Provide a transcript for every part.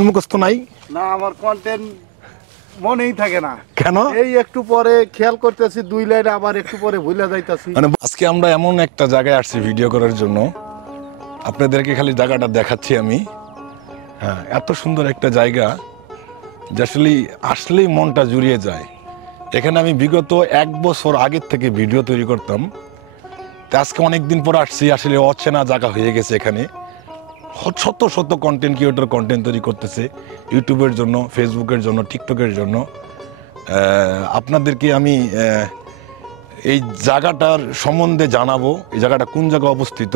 মুখস্থ নাই না, আমার কন্টেন্ট মনেই থাকে না। কেন? এই একটু পরে খেয়াল করতেছি 2 লাইন, আবার একটু পরে ভুলে যাইতাছি। মানে আজকে আমরা এমন একটা জায়গায় আসছি ভিডিও করার জন্য, আপনাদেরকে খালি জায়গাটা দেখাচ্ছি আমি। হ্যাঁ, এত সুন্দর একটা জায়গা যে আসলেই মনটা জুড়িয়ে যায়। এখানে আমি বিগত 1 বছর আগের থেকে ভিডিও তৈরি করতাম, তো আজকে অনেকদিন পর আসছি। আসলে অচেনা জায়গা হয়ে গেছে। এখানে শত শত কন্টেন্ট ক্রিয়েটর কন্টেন্ট তৈরি করতেছে ইউটিউবের জন্য, ফেসবুকের জন্য, টিকটকের জন্য। আপনাদেরকে আমি এই জায়গাটার সম্বন্ধে জানাবো। এই জায়গাটা কোন জায়গায় অবস্থিত।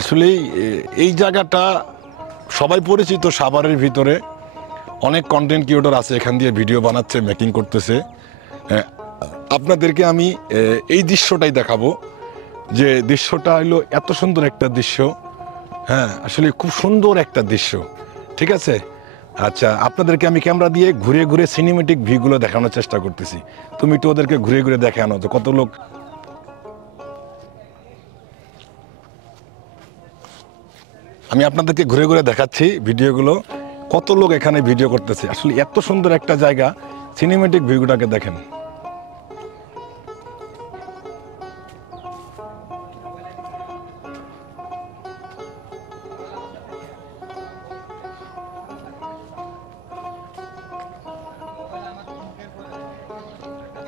আসলে এই জায়গাটা সবাই পরিচিত। সাভারের ভিতরে অনেক কন্টেন্ট ক্রিয়েটর আছে, এখান দিয়ে ভিডিও বানাচ্ছে, মেকিং করতেছে। আপনাদেরকে আমি এই দৃশ্যটাই দেখাবো, যে দৃশ্যটা হলো এত সুন্দর একটা দৃশ্য। হ্যাঁ, আসলে খুব সুন্দর একটা দৃশ্য। ঠিক আছে, আচ্ছা, আপনাদেরকে আমি ক্যামেরা দিয়ে ঘুরে ঘুরে সিনেমেটিক ভিউগুলো দেখানোর চেষ্টা করতেছি। তুমি একটু ওদেরকে ঘুরে ঘুরে দেখানো, তো কত লোক। আমি আপনাদেরকে ঘুরে ঘুরে দেখাচ্ছি ভিডিওগুলো, কত লোক এখানে ভিডিও করতেছে। আসলে এত সুন্দর একটা জায়গা, সিনেমেটিক ভিউটাকে দেখেন।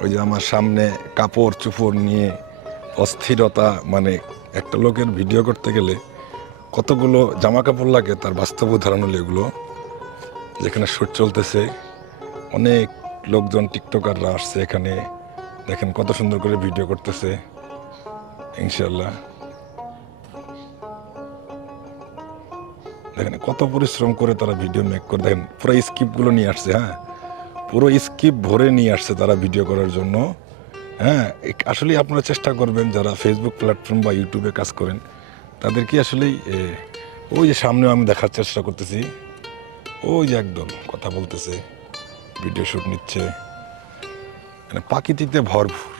ওই যে আমার সামনে কাপড় চোপড় নিয়ে অস্থিরতা, মানে একটা লোকের ভিডিও করতে গেলে কতগুলো জামা কাপড় লাগে, তার বাস্তব উদাহরণ হলো এগুলো। যেখানে শুট চলতেছে, অনেক লোকজন টিকটকাররা আসছে এখানে। দেখেন কত সুন্দর করে ভিডিও করতেছে। ইনশাল্লাহ দেখেন কত পরিশ্রম করে তারা ভিডিও মেক করে। দেখেন পুরো স্ক্রিপ্টগুলো নিয়ে আসছে। হ্যাঁ, পুরো স্ক্রিপ্ট ভরে নিয়ে আসছে তারা ভিডিও করার জন্য। হ্যাঁ, আসলে আপনারা চেষ্টা করবেন যারা ফেসবুক প্ল্যাটফর্ম বা ইউটিউবে কাজ করেন, তাদেরকে আসলেই ওই যে সামনে আমি দেখার চেষ্টা করতেছি, ওই যে একদম কথা বলতেছে, ভিডিও শ্যুট নিচ্ছে, মানে প্রাকৃতিকতে ভরপুর।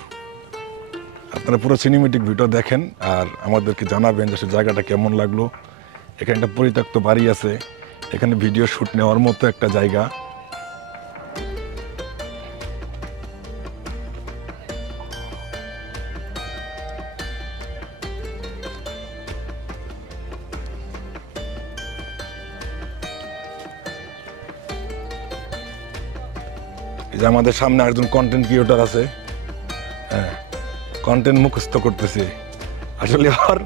আপনারা পুরো সিনেমেটিক ভিডিও দেখেন আর আমাদেরকে জানাবেন যে জায়গাটা কেমন লাগলো। এখানে একটা পরিত্যক্ত বাড়ি আছে, এখানে ভিডিও শ্যুট নেওয়ার মতো একটা জায়গা। এই যে আমাদের সামনে একজন কন্টেন্ট ক্রিয়েটর আছে। হ্যাঁ, কন্টেন্ট মুখস্থ করতেছে। আসলে ওর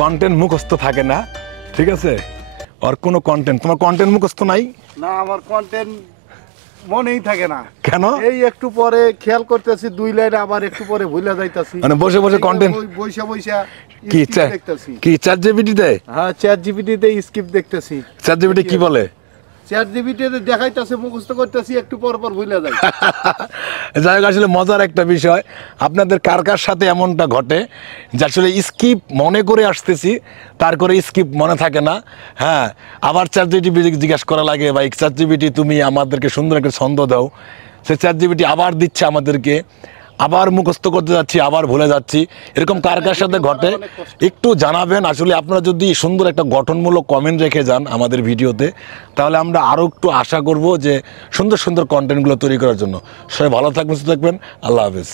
কন্টেন্ট মুখস্থ থাকে না, ঠিক আছে? ওর কোনো কন্টেন্ট, তোমার কন্টেন্ট মুখস্থ নাই? না, আমার কন্টেন্ট মনেই থাকে না। কেন? এই একটু পরে খেয়াল করতেছি 2 লাইন, আবার একটু পরে ভুলে যাইতাছি। মানে বসে বসে কন্টেন্ট বইসা কি দেখতেছি। কি চ্যাট জিপিটিতে? হ্যাঁ, চ্যাট জিপিটিতে স্ক্রিপ্ট দেখতেছি। চ্যাট জিপিটি কি বলে? চ্যাট জিপিটিতে দেখাইতাছে, মুখস্থ করতেছি, একটু পর পর ভুলে যাই। যাই হোক, আসলে মজার একটা বিষয়। আপনাদের কার কার সাথে এমনটা ঘটে যে আসলে স্ক্রিপ্ট মনে করে আসতেছি, তারপরে স্ক্রিপ্ট মনে থাকে না? হ্যাঁ, আবার চ্যাট জিপিটি জিজ্ঞাসা করা লাগে, ভাই চ্যাট জিপিটি তুমি আমাদেরকে সুন্দর একটা ছন্দ দাও। সে চ্যাট জিপিটি আবার দিচ্ছে আমাদেরকে, আবার মুখস্থ করতে যাচ্ছি, আবার ভুলে যাচ্ছি। এরকম কার কার সাথে ঘটে একটু জানাবেন। আসলে আপনারা যদি সুন্দর একটা গঠনমূলক কমেন্ট রেখে যান আমাদের ভিডিওতে, তাহলে আমরা আরও একটু আশা করব যে সুন্দর সুন্দর কন্টেন্টগুলো তৈরি করার জন্য। সবাই ভালো থাকবেন, সুস্থ থাকবেন। আল্লাহ হাফেজ।